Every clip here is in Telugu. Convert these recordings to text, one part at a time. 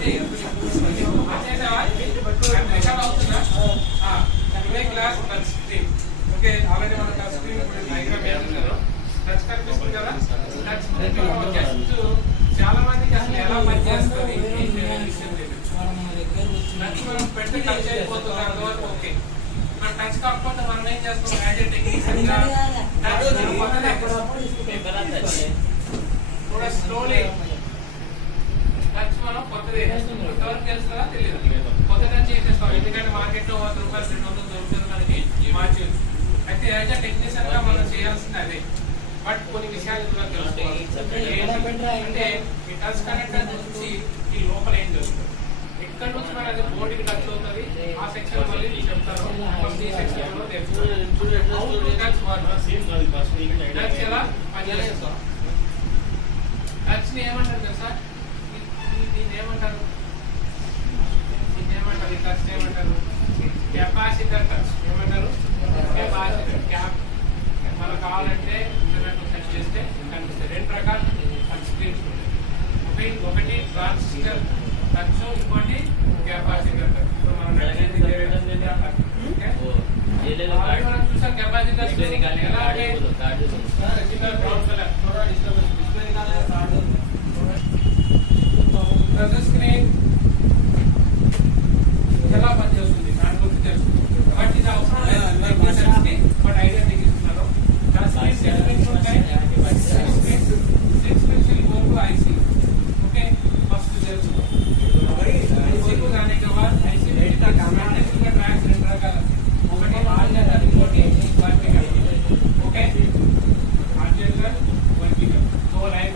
ఓకే ఆల్రెడీ మన టచ్ స్క్రీన్ డయాగ్రామ్ వేస్తున్నారు. టచ్ కనిపిస్తుంది కదా, టచ్ స్క్రీన్ జస్ట్ చాలా మందికి అసలు ఎలా పనిచేస్తుంది విషయం లేదు. టచ్ మనం పెడితే టచ్ అయిపోతుంది అంతవరకు ఓకే. మన టచ్ కాకపోతే మనం ఏం చేస్తాం, యాజ్ ఏ టెక్నీషియన్ గా కూడా స్లోలీ టచ్ మనం కొత్తది ఇంతవరకు తెలుస్తుందా తెలియదు, కొత్త టచ్ చేసేస్తాం. ఎందుకంటే మార్కెట్ లో ₹100 200 దొరుకుతుంది మనకి మార్చి. అయితే యాజ్ ఏ టెక్నీషియన్ గా మనం చేయాల్సింది అదే. బట్ కొన్ని విషయాలు కూడా తెలుసుకోవాలి. అంటే ఈ టచ్ కనెక్టర్ నుంచి ఈ లోపల ఏం జరుగుతుంది, ఎక్కడ నుంచి మన అది బోర్డుకి టచ్ అవుతుంది, ఆ సెక్షన్ మళ్ళీ నేను చెప్తాను. ఫస్ట్ ఈ సెక్షన్ లో టచ్ ఎలా పనిచేస్తాం. టచ్ ని ఏమంటారు తెలుసా, దీన్ని ఏమంటారు, ఈ టచ్ ఏమంటారు, కెపాసిటర్ టచ్. ఏమంటారు, కెపాసిటర్. క్యాప్ మనకు కావాలంటే ఇంటర్నెట్ సెర్చ్ చేస్తే కనిపిస్తాయి. రెండు రకాల టచ్ స్క్రీన్స్ ఉంటాయి. ఒకటి ట్రాన్సిస్టర్ టచ్, ఇంకోటి కెపాసిటర్ టచ్. ఇప్పుడు మనం చూసాం కెపాసిటర్ ఎలా టచ్ స్క్రీన్ ఎలా పనిచేస్తుంది దాని గురించి తెలుస్తుంది. బట్ ఇది అవసరం లేదు, బట్ ఐడియా మీకు ఇస్తున్నారు. టచ్ స్క్రీన్ ఉంటాయి, 6 पिक्सल को आईसी. ओके फर्स्ट తెలుసుకో. ఐసీ को जाने के बाद ఐసీ में का ट्रैक्स రెండు రకాలు. ఒకటి హార్డ్వేర్, ఇంకోటి సాఫ్ట్వేర్. ఓకే హార్డ్వేర్ వర్కింగ్ तो लाइन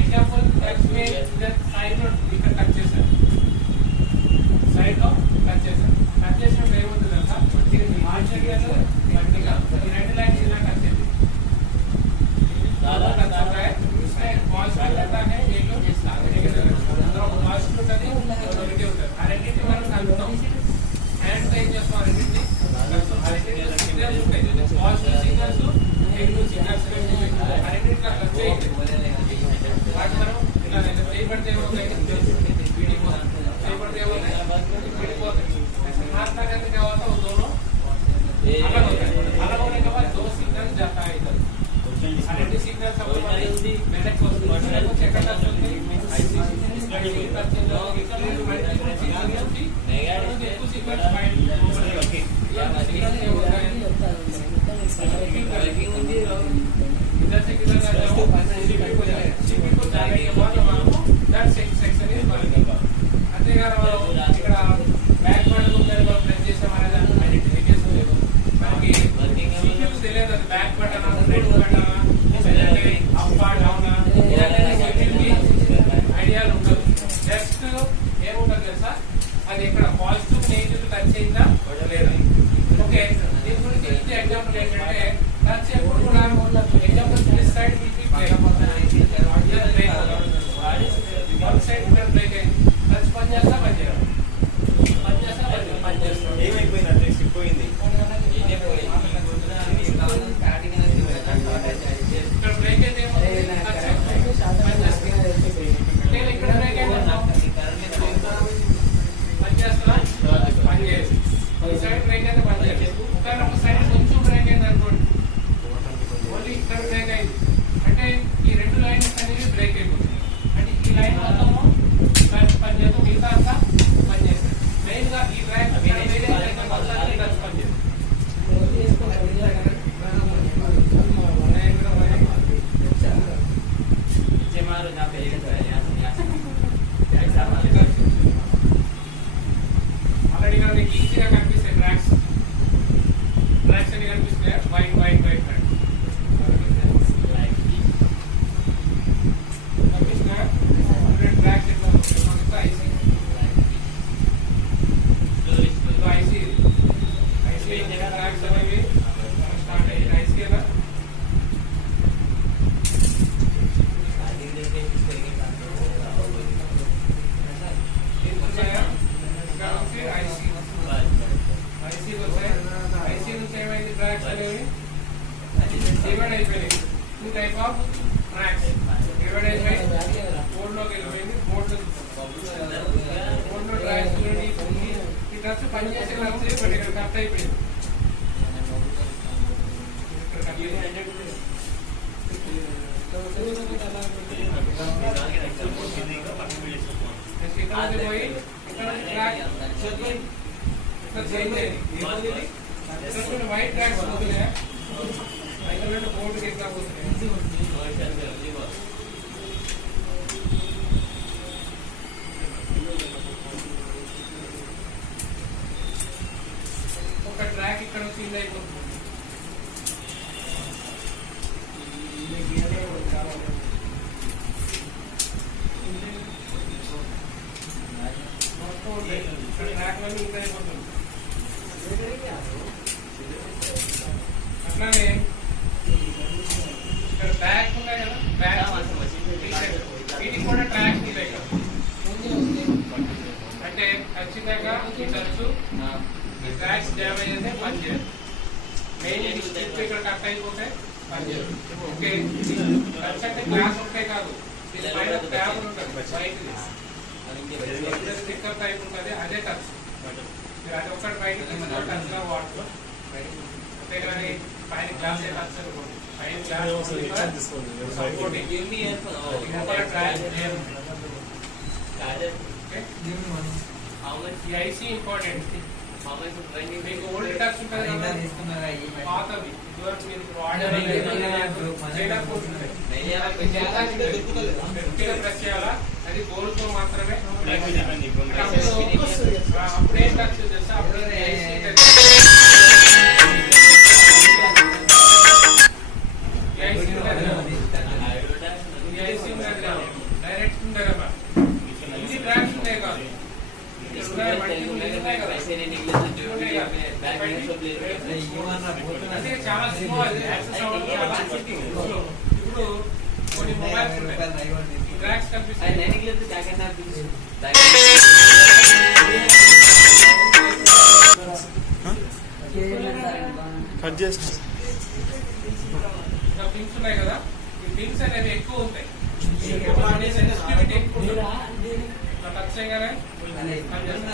एग्जांपल टच में इधर साइड లో ఇక్కడ టచ్ చేశారు, సైడ్ లో టచ్ చేశారు. టచ్ చేసినప్పుడు ఏమవుతుంది తెలుసా, ఇది హార్డ్వేర్ వర్కింగ్ ఈ రెండు లైన్స్ ఇలా టచ్ చేయండి. ज्यादा टच होता है, इसमें पॉजिटिव रहता है, ये लोग पॉजिटिव होता है, नेगेटिव होता है. अरेंटिटी మనం కలుపుతాం. హ్యాండ్ తో ఏం చేస్తాం, అరెంటిటీ సిగ్నల్స్ ఉంటాయి, పాజిటివ్ సిగ్నల్స్ నెగటివ్ సిగ్నల్స్. అరెంటిటీ కా టచ్ చేయండి. వాటి మనం ఇలా చేయబడితే ఏమవుతాయి, చేయబడితే ఏమవుతాయి, విడిపోతాయి. हाथ ना करने क्या होता है, वो दोनों अलग होता है. अलग होने के बाद दो सिग्नल जाता है इधर. अरेंटी सिग्नल सब मैंने को चेक करना चाहिए. आईसी टच चेंज होगी, इधर मल्टीपल सिग्नल थी, नेगेटिव सिग्नल फाइंड ओके. ये सिग्नल क्या होता है, इधर से किधर जाओ, सीपी को जाए. सीपी को जाने के बाद हमको दैट सेक्शन इज वर्किंग. అంతేగాని ఇక్కడ బ్యాక్ బటన్ ఉంటే మనం ప్రెస్ చేస్తే మన ఐడెంటిఫికేషన్ లేదు. మనకి సీపీయూ తెలియదు, అది back button front button up down idea ఉండదు. జస్ట్ ఏముంటుంది తెలుసా, అది ఇక్కడ పాజిటివ్ నెగిటివ్ టచ్ అయిందా లేదా. ఓకే దీని గురించి ఇచ్చే ఎగ్జాంపుల్ ఏంటంటే, టచ్ ఎప్పుడు కూడా example this side one side break అయింది, టచ్ పని చేస్తా పని చేయాలి, పని చేస్తా పని చేస్తాం. ఏమైపోయింది అడ్రస్ పోయింది, ఇక్కడ బ్రేక్ అయితే ఇక్కడ బ్రేక్ అయితే పని చేస్తా పని చేయాలి. ఈ సైడ్ బ్రేక్ అయితే పని చేయాలి. కానీ ఒక సైడ్ కొంచెం బ్రేక్ అయింది అనుకోండి, ఓన్లీ ఇక్కడ బ్రేక్ అయింది అంటే ఈ రెండు లైన్స్ అనేవి బ్రేక్ అయిపోతుంది. అంటే ఈ లైన్ మొత్తము పని చేస్తాం, మిగతా అంతా పని చేస్తాం. మెయిన్ గా ఈ ట్రాక్ టచ్ పని చేస్తాం. ఆల్రెడీ ఇక్కడ మీకు ఈజీగా కనిపిస్తాయి ట్రాక్స్. ట్రాక్స్ అన్ని కనిపిస్తాయి, వైట్ వైట్ వైట్ ట్రాక్ కనిపిస్తున్నాయా. ట్రాక్స్ ఎట్లా ఐసీ ఐసీ ఐసీ ట్రాక్స్ అనేవి స్టార్ట్ అయ్యి ఐసీ కదా. ఐసీ వచ్చాయి, ఐసీ నుంచి ఏమైంది, ట్రాక్స్ అనేవి డివైడ్ అయిపోయినాయి. Two type of tracks divide అయిపోయి బోర్డులోకి వెళ్ళిపోయింది. బోర్డు డ్రెస్ పని చేసే డ్రెస్ బట్ ఇక్కడ కట్ అయిపోయింది. పోయి ఇక్కడ వైట్ ట్రాక్స్ పోతున్నాయి, ఇక్కడ బోర్డు ఎట్లా పోతున్నాయి. ఒక ట్రాక్ ఇక్కడ నుంచి ఇది అయిపోతుంది. అట్లానే ఇక్కడ బ్యాక్ ఉన్నాయి కదా, బ్యాక్ వీటికి కూడా ట్రాక్ ఉంటాయి కదా. అంటే ఖచ్చితంగా ఈ ఖర్చు ఈ ట్రాక్స్ డ్యామేజ్ అయితే పనిచేయదు. మెయిన్ ఇక్కడ కట్ అయిపోతే పనిచేయదు. ఓకే, ఖర్చు అంటే గ్లాస్ ఉంటాయి కాదు, దీని పైన ట్యాబ్ ఉంటుంది బయట స్టిక్కర్ టైప్ ఉంటుంది, అదే టచ్. అది ఒక్కటి బయట టచ్ గా వాటర్ అంతేగాని పైన గ్లాస్ టచ్ అనుకోండి. పైన గ్లాస్ ఐసీ ఇంపార్టెంట్. మీకు ఓల్డ్ టచ్ ఉంటుంది కదా, పాతవి ఇదివరకు మీరు ప్రెస్ చేయాలా, అది గోల్డ్ తో మాత్రమే. అప్పుడే టచ్ చేస్తా, అప్పుడే డైరెక్ట్ ఉంటాయి కదా, ఇది ట్రాక్స్ ఉంటాయి కాదు. చాలా స్లో, ఇప్పుడు కొన్ని మొబైల్స్ ట్రాక్స్ కనిపిస్తాయి. పిన్స్ ఉన్నాయి కదా, ఈ పిన్స్ అనేది ఎక్కువ ఉంటాయి, సెన్సిటివిటీ ఎక్కువ ఉంటుంది. టచ్ చేయగానే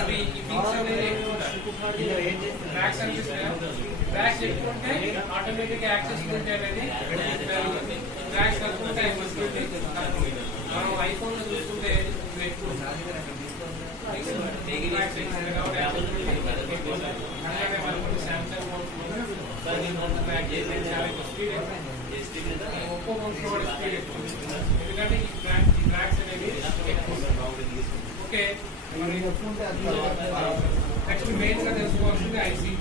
అవి ఈ పిన్స్ అనేది ఎక్కువ ఉంటాయి. ట్రాక్స్ అనిపిస్తాయా, ట్రాక్స్ ఎక్కువ ఉంటే ఆటోమేటిక్ యాక్సెసిబిలిటీ అనేది పెరుగుతుంది. ట్రాక్స్ తక్కువ ఉంటే యాక్సెసిబిలిటీ తక్కువ. మనం ఐఫోన్ లో చూసుకుంటే ఎక్కువ ఒక్కో ఫోన్ స్పీడ్ ఎక్కువ, ఎందుకంటే ఈ ట్రాక్స్ అనేవి ఎక్కువ. ఓకే, నెక్స్ట్ మెయిన్ గా తెలుసుకోవాల్సింది ఐసీ.